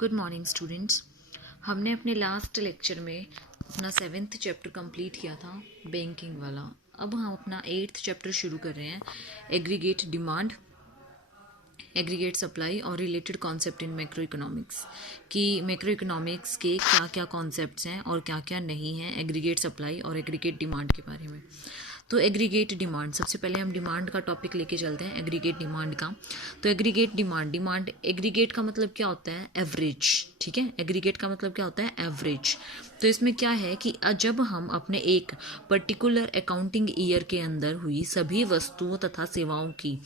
Good morning students. हमने अपने last lecture में अपना 7th चैप्टर कंप्लीट किया था, बैंकिंग वाला। अब हम अपना 8th चैप्टर शुरू कर रहे हैं, एग्रीगेट डिमांड, एग्रीगेट सप्लाई और related concept in macro economics. कि मैक्रो इकोनॉमिक्स के क्या क्या कॉन्सेप्ट्स हैं और क्या क्या नहीं हैं एग्रीगेट सप्लाई और एग्रीगेट डिमांड के बारे में। तो एग्रीगेट डिमांड, सबसे पहले हम डिमांड का टॉपिक लेके चलते हैं, एग्रीगेट डिमांड का। तो एग्रीगेट डिमांड एग्रीगेट का मतलब क्या होता है? एवरेज। ठीक है, एग्रीगेट का मतलब क्या होता है? एवरेज। तो इसमें क्या है कि जब हम अपने एक पर्टिकुलर अकाउंटिंग ईयर के अंदर हुई सभी वस्तुओं तथा सेवाओं की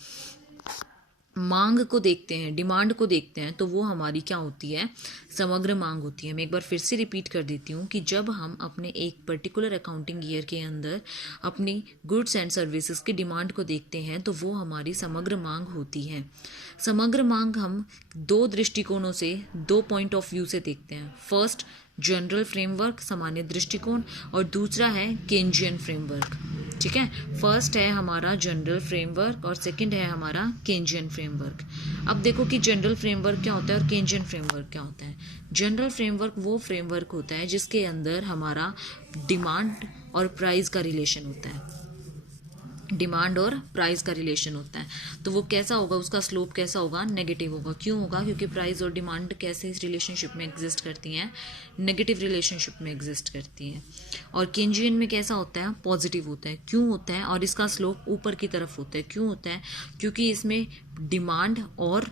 मांग को देखते हैं, डिमांड को देखते हैं, तो वो हमारी क्या होती है? समग्र मांग होती है। मैं एक बार फिर से रिपीट कर देती हूँ कि जब हम अपने एक पर्टिकुलर अकाउंटिंग ईयर के अंदर अपनी गुड्स एंड सर्विसेज की डिमांड को देखते हैं तो वो हमारी समग्र मांग होती है। समग्र मांग हम दो दृष्टिकोणों से, दो पॉइंट ऑफ व्यू से देखते हैं। फर्स्ट, जनरल फ्रेमवर्क, सामान्य दृष्टिकोण, और दूसरा है केंजियन फ्रेमवर्क। ठीक है, फर्स्ट है हमारा जनरल फ्रेमवर्क और सेकंड है हमारा केंजियन फ्रेमवर्क। अब देखो कि जनरल फ्रेमवर्क क्या होता है और केंजियन फ्रेमवर्क क्या होता है। जनरल फ्रेमवर्क वो फ्रेमवर्क होता है जिसके अंदर हमारा डिमांड और प्राइस का रिलेशन होता है, डिमांड और प्राइस का रिलेशन होता है। तो वो कैसा होगा? उसका स्लोप कैसा होगा? नेगेटिव होगा। क्यों होगा? क्योंकि प्राइस और डिमांड कैसे इस रिलेशनशिप में एग्जिस्ट करती हैं? नेगेटिव रिलेशनशिप में एग्जिस्ट करती हैं। और केंजियन में कैसा होता है? पॉजिटिव होता है। क्यों होता है? और इसका स्लोप ऊपर की तरफ होता है। क्यों होता है? क्योंकि इसमें डिमांड और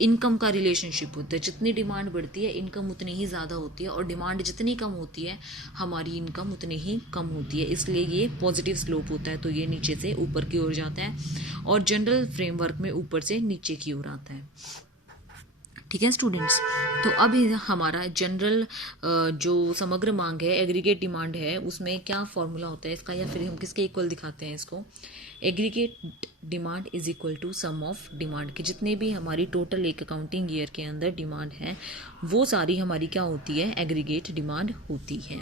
इनकम का रिलेशनशिप होता है। जितनी डिमांड बढ़ती है इनकम उतनी ही ज़्यादा होती है, और डिमांड जितनी कम होती है हमारी इनकम उतनी ही कम होती है। इसलिए ये पॉजिटिव स्लोप होता है। तो ये नीचे से ऊपर की ओर जाता है और जनरल फ्रेमवर्क में ऊपर से नीचे की ओर आता है। ठीक है स्टूडेंट्स, तो अब हमारा जनरल जो समग्र मांग है, एग्रीगेट डिमांड है, उसमें क्या फॉर्मूला होता है इसका, या फिर हम किसके इक्वल दिखाते हैं इसको? Aggregate demand is equal to sum of demand. कि जितने भी हमारी टोटल एक अकाउंटिंग ईयर के अंदर डिमांड है वो सारी हमारी क्या होती है? एग्रीगेट डिमांड होती है।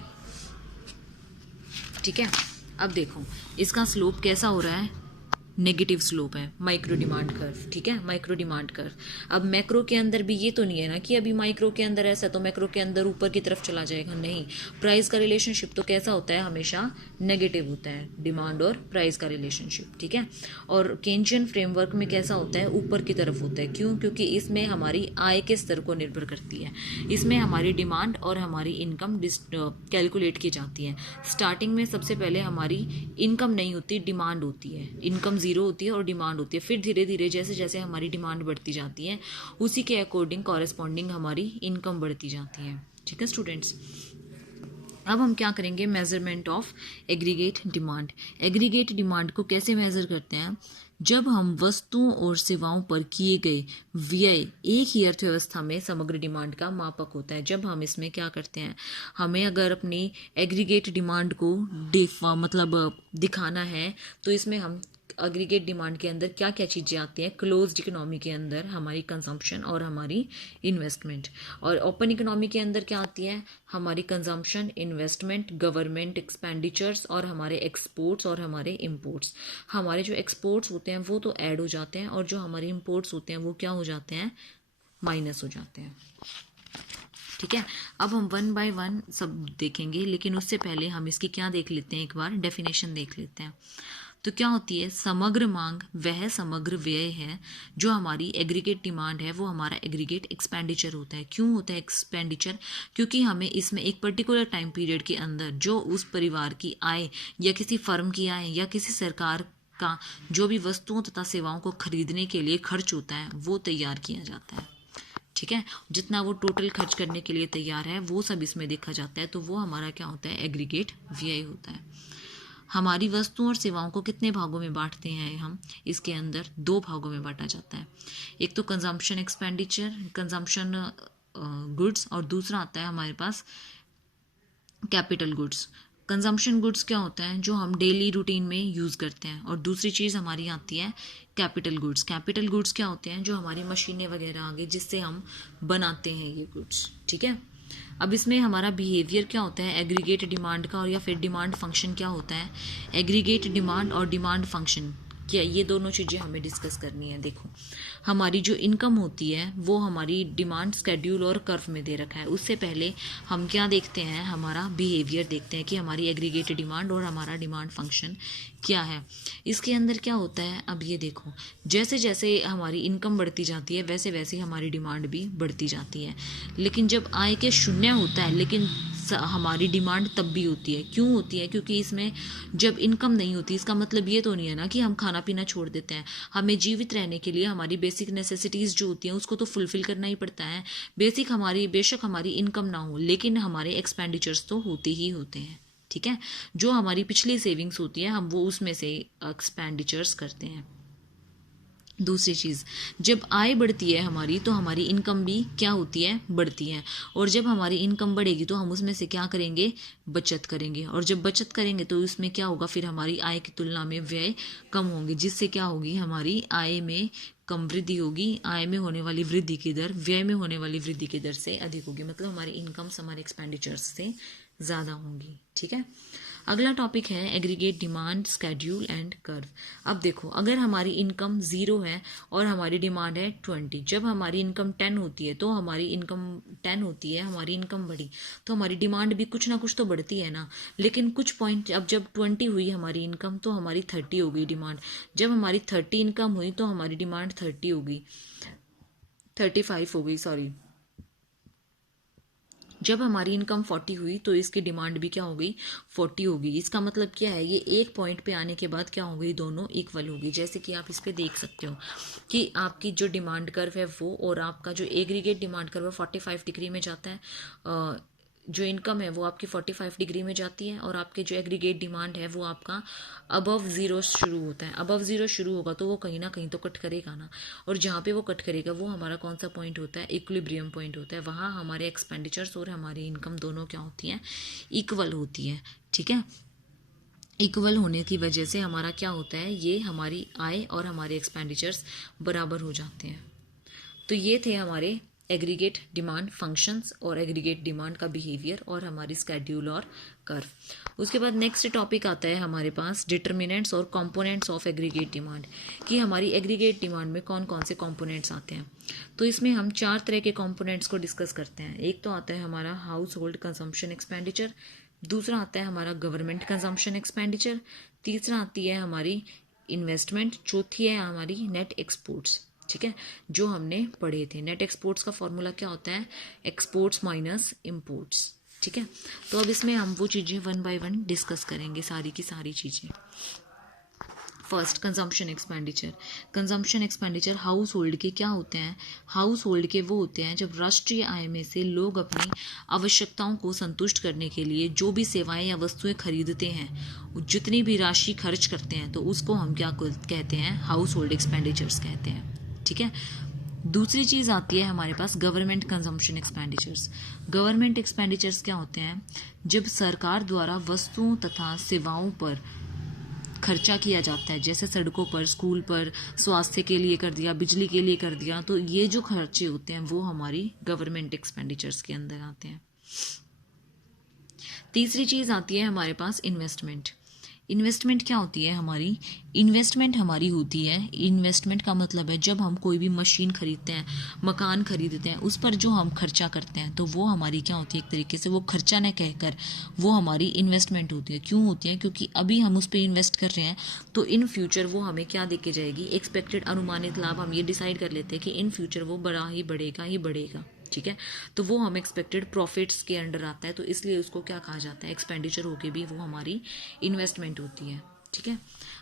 ठीक है, अब देखो इसका स्लोप कैसा हो रहा है? नेगेटिव स्लोप है, माइक्रो डिमांड कर्व। ठीक है, माइक्रो डिमांड कर्व। अब मैक्रो के अंदर भी ये तो नहीं है ना कि अभी माइक्रो के अंदर ऐसा तो मैक्रो के अंदर ऊपर की तरफ चला जाएगा, नहीं। प्राइस का रिलेशनशिप तो कैसा होता है? हमेशा नेगेटिव होता है, डिमांड और प्राइस का रिलेशनशिप। ठीक है, और केंजियन फ्रेमवर्क में कैसा होता है? ऊपर की तरफ होता है। क्यों? क्योंकि इसमें हमारी आय के स्तर को निर्भर करती है। इसमें हमारी डिमांड और हमारी इनकम कैलकुलेट की जाती है। स्टार्टिंग में सबसे पहले हमारी इनकम नहीं होती, डिमांड होती है। इनकम जीरो होती है और डिमांड होती है। फिर धीरे धीरे जैसे जैसे हमारी डिमांड बढ़ती जाती है उसी के अकॉर्डिंग कॉरेस्पॉन्डिंग हमारी इनकम बढ़ती जाती है। ठीक है स्टूडेंट्स, अब हम क्या करेंगे? Measurement of aggregate demand. Aggregate demand को कैसे मेजर करते हैं? जब हम वस्तुओं और सेवाओं पर किए गए व्यय एक ही अर्थव्यवस्था में समग्र डिमांड का मापक होता है। जब हम इसमें क्या करते हैं, हमें अगर अपनी एग्रीगेट डिमांड को दिखाना है तो इसमें हम एग्रीगेट डिमांड के अंदर क्या क्या चीज़ें आती हैं? क्लोज्ड इकोनॉमी के अंदर हमारी कंजम्पशन और हमारी इन्वेस्टमेंट, और ओपन इकोनॉमी के अंदर क्या आती है? हमारी कंजम्पशन, इन्वेस्टमेंट, गवर्नमेंट एक्सपेंडिचर्स और हमारे एक्सपोर्ट्स और हमारे इंपोर्ट्स। हमारे जो एक्सपोर्ट्स होते हैं वो तो ऐड हो जाते हैं और जो हमारे इंपोर्ट्स होते हैं वो क्या हो जाते हैं? माइनस हो जाते हैं। ठीक है, अब हम वन बाय वन सब देखेंगे, लेकिन उससे पहले हम इसकी क्या देख लेते हैं, एक बार डेफिनेशन देख लेते हैं। तो क्या होती है? समग्र मांग वह समग्र व्यय है जो हमारी एग्रीगेट डिमांड है, वो हमारा एग्रीगेट एक्सपेंडिचर होता है। क्यों होता है एक्सपेंडिचर? क्योंकि हमें इसमें एक पर्टिकुलर टाइम पीरियड के अंदर जो उस परिवार की आय या किसी फर्म की आय या किसी सरकार का जो भी वस्तुओं तथा सेवाओं को खरीदने के लिए खर्च होता है वो तैयार किया जाता है। ठीक है, जितना वो टोटल खर्च करने के लिए तैयार है वो सब इसमें देखा जाता है। तो वो हमारा क्या होता है? एग्रीगेट व्यय होता है। हमारी वस्तुओं और सेवाओं को कितने भागों में बांटते हैं हम? इसके अंदर दो भागों में बांटा जाता है। एक तो कंजम्पशन एक्सपेंडिचर, कंजम्पशन गुड्स, और दूसरा आता है हमारे पास कैपिटल गुड्स। कंजम्पशन गुड्स क्या होता है? जो हम डेली रूटीन में यूज़ करते हैं, और दूसरी चीज़ हमारी आती है कैपिटल गुड्स। कैपिटल गुड्स क्या होते हैं? जो हमारी मशीनें वगैरह आ गई जिससे हम बनाते हैं ये गुड्स। ठीक है, अब इसमें हमारा बिहेवियर क्या होता है एग्रीगेट डिमांड का, और या फिर डिमांड फंक्शन क्या होता है? एग्रीगेट डिमांड और डिमांड फंक्शन क्या ये दोनों चीज़ें हमें डिस्कस करनी है। देखो, हमारी जो इनकम होती है वो हमारी डिमांड स्केड्यूल और कर्व में दे रखा है। उससे पहले हम क्या देखते हैं, हमारा बिहेवियर देखते हैं कि हमारी एग्रीगेट डिमांड और हमारा डिमांड फंक्शन क्या है। इसके अंदर क्या होता है, अब ये देखो, जैसे जैसे हमारी इनकम बढ़ती जाती है वैसे वैसे हमारी डिमांड भी बढ़ती जाती है। लेकिन जब आय के शून्य होता है, लेकिन हमारी डिमांड तब भी होती है। क्यों होती है? क्योंकि इसमें जब इनकम नहीं होती, इसका मतलब ये तो नहीं है ना कि हम खाना पीना छोड़ देते हैं। हमें जीवित रहने के लिए हमारी बेसिक नेसेसिटीज़ जो होती हैं उसको तो फुलफिल करना ही पड़ता है। बेसिक हमारी, बेशक हमारी इनकम ना हो, लेकिन हमारे एक्सपेंडिचर्स तो होते ही होते हैं। ठीक है, जो हमारी पिछली सेविंग्स होती है हम वो उसमें से एक्सपेंडिचर्स करते हैं। दूसरी चीज़, जब आय बढ़ती है हमारी तो हमारी इनकम भी क्या होती है, बढ़ती है। और जब हमारी इनकम बढ़ेगी तो हम उसमें से क्या करेंगे, बचत करेंगे। और जब बचत करेंगे तो उसमें क्या होगा, फिर हमारी आय की तुलना में व्यय कम होंगे, जिससे क्या होगी, हमारी आय में कम वृद्धि होगी। आय में होने वाली वृद्धि की दर व्यय में होने वाली वृद्धि की दर से अधिक होगी, मतलब हमारी इनकम्स हमारे एक्सपेंडिचर्स से ज़्यादा होंगी। ठीक है, अगला टॉपिक है aggregate demand schedule and curve. अब देखो, अगर हमारी इनकम 0 है और हमारी डिमांड है 20, जब हमारी इनकम 10 होती है तो हमारी इनकम 10 होती है, हमारी इनकम बढ़ी तो हमारी डिमांड भी कुछ ना कुछ तो बढ़ती है ना। लेकिन कुछ पॉइंट, अब जब 20 हुई हमारी इनकम तो हमारी 30 हो गई डिमांड। जब हमारी 30 इनकम हुई तो हमारी डिमांड 30 हो गई, 35 हो गई, सॉरी। जब हमारी इनकम 40 हुई तो इसकी डिमांड भी क्या हो गई, 40 हो गई। इसका मतलब क्या है, ये एक पॉइंट पे आने के बाद क्या हो गई, दोनों इक्वल हो गई। जैसे कि आप इस पे देख सकते हो कि आपकी जो डिमांड कर्व है वो और आपका जो एग्रीगेट डिमांड कर्व है 45 डिग्री में जाता है। जो इनकम है वो आपकी 45 डिग्री में जाती है और आपके जो एग्रीगेट डिमांड है वो आपका अबव ज़ीरो शुरू होता है। अबव ज़ीरो शुरू होगा तो वो कहीं ना कहीं तो कट करेगा ना, और जहाँ पे वो कट करेगा वो हमारा कौन सा पॉइंट होता है, इक्विलिब्रियम पॉइंट होता है। वहाँ हमारे एक्सपेंडिचर्स और हमारी इनकम दोनों क्या होती हैं, इक्वल होती है। ठीक है, इक्वल होने की वजह से हमारा क्या होता है, ये हमारी आय और हमारे एक्सपेंडिचर्स बराबर हो जाते हैं। तो ये थे हमारे एग्रीगेट डिमांड फंक्शंस और एग्रीगेट डिमांड का बिहेवियर और हमारी स्केड्यूल और कर्व। उसके बाद नेक्स्ट टॉपिक आता है हमारे पास डिटर्मिनेंट्स और कंपोनेंट्स ऑफ एग्रीगेट डिमांड, कि हमारी एग्रीगेट डिमांड में कौन कौन से कंपोनेंट्स आते हैं। तो इसमें हम 4 तरह के कंपोनेंट्स को डिस्कस करते हैं। एक तो आता है हमारा हाउस होल्ड कंजम्पशन एक्सपेंडिचर, दूसरा आता है हमारा गवर्नमेंट कंजम्पशन एक्सपेंडिचर, तीसरा आती है हमारी इन्वेस्टमेंट, चौथी है हमारी नेट एक्सपोर्ट्स। ठीक है, जो हमने पढ़े थे। नेट एक्सपोर्ट्स का फॉर्मूला क्या होता है, एक्सपोर्ट्स माइनस इम्पोर्ट्स। ठीक है, तो अब इसमें हम वो चीज़ें 1 बाय 1 डिस्कस करेंगे, सारी की सारी चीज़ें। First, consumption expenditure. Consumption expenditure house hold के क्या होते हैं, हाउस होल्ड के वो होते हैं जब राष्ट्रीय आय में से लोग अपनी आवश्यकताओं को संतुष्ट करने के लिए जो भी सेवाएं या वस्तुएं खरीदते हैं, जितनी भी राशि खर्च करते हैं, तो उसको हम क्या कहते हैं, हाउस होल्ड एक्सपेंडिचर्स कहते हैं। ठीक है, दूसरी चीज़ आती है हमारे पास government consumption expenditures. Government expenditures क्या होते हैं, जब सरकार द्वारा वस्तुओं तथा सेवाओं पर खर्चा किया जाता है, जैसे सड़कों पर, स्कूल पर, स्वास्थ्य के लिए कर दिया, बिजली के लिए कर दिया, तो ये जो खर्चे होते हैं वो हमारी गवर्नमेंट एक्सपेंडिचर्स के अंदर आते हैं। तीसरी चीज़ आती है हमारे पास इन्वेस्टमेंट। इन्वेस्टमेंट क्या होती है हमारी, इन्वेस्टमेंट हमारी होती है, इन्वेस्टमेंट का मतलब है जब हम कोई भी मशीन खरीदते हैं, मकान खरीदते हैं, उस पर जो हम खर्चा करते हैं तो वो हमारी क्या होती है, एक तरीके से वो खर्चा न कहकर वो हमारी इन्वेस्टमेंट होती है। क्यों होती है, क्योंकि अभी हम उस पर इन्वेस्ट कर रहे हैं तो इन फ्यूचर वो हमें क्या दे के जाएगी, एक्सपेक्टेड अनुमानित लाभ। हम ये डिसाइड कर लेते हैं कि इन फ्यूचर वो बड़ा ही बढ़ेगा ही बढ़ेगा। ठीक है, तो वो हम एक्सपेक्टेड प्रॉफिट्स के अंडर आता है, तो इसलिए उसको क्या कहा जाता है, एक्सपेंडिचर होके भी वो हमारी इन्वेस्टमेंट होती है। ठीक है,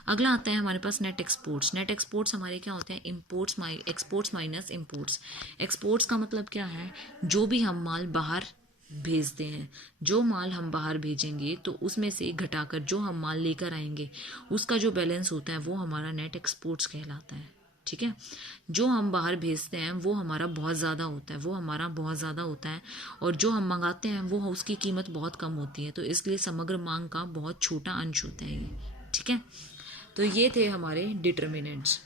अगला आता है हमारे पास नेट एक्सपोर्ट्स। नेट एक्सपोर्ट्स हमारे क्या होते हैं, एक्सपोर्ट्स माइनस इम्पोर्ट्स। एक्सपोर्ट्स का मतलब क्या है, जो भी हम माल बाहर भेजते हैं, जो माल हम बाहर भेजेंगे तो उसमें से घटाकर जो हम माल लेकर आएंगे उसका जो बैलेंस होता है वो हमारा नेट एक्सपोर्ट्स कहलाता है। ठीक है, जो हम बाहर भेजते हैं वो हमारा बहुत ज़्यादा होता है, वो हमारा बहुत ज़्यादा होता है, और जो हम मंगाते हैं वो उसकी कीमत बहुत कम होती है, तो इसलिए समग्र मांग का बहुत छोटा अंश होता है ये। ठीक है, तो ये थे हमारे डिटर्मिनेंट्स।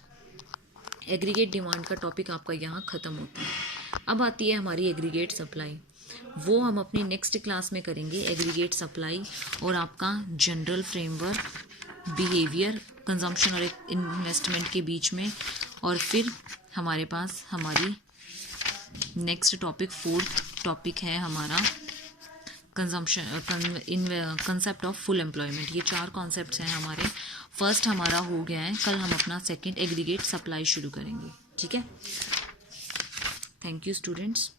एग्रीगेट डिमांड का टॉपिक आपका यहाँ ख़त्म होता है। अब आती है हमारी एग्रीगेट सप्लाई, वो हम अपनी नेक्स्ट क्लास में करेंगे, एग्रीगेट सप्लाई और आपका जनरल फ्रेमवर्क बिहेवियर कंजम्पशन और इन्वेस्टमेंट के बीच में, और फिर हमारे पास हमारी नेक्स्ट टॉपिक, फोर्थ टॉपिक है हमारा कंसेप्ट ऑफ फुल एम्प्लॉयमेंट। ये 4 कॉन्सेप्ट्स हैं हमारे। फर्स्ट हमारा हो गया है, कल हम अपना सेकंड एग्रीगेट सप्लाई शुरू करेंगे। ठीक है, थैंक यू स्टूडेंट्स।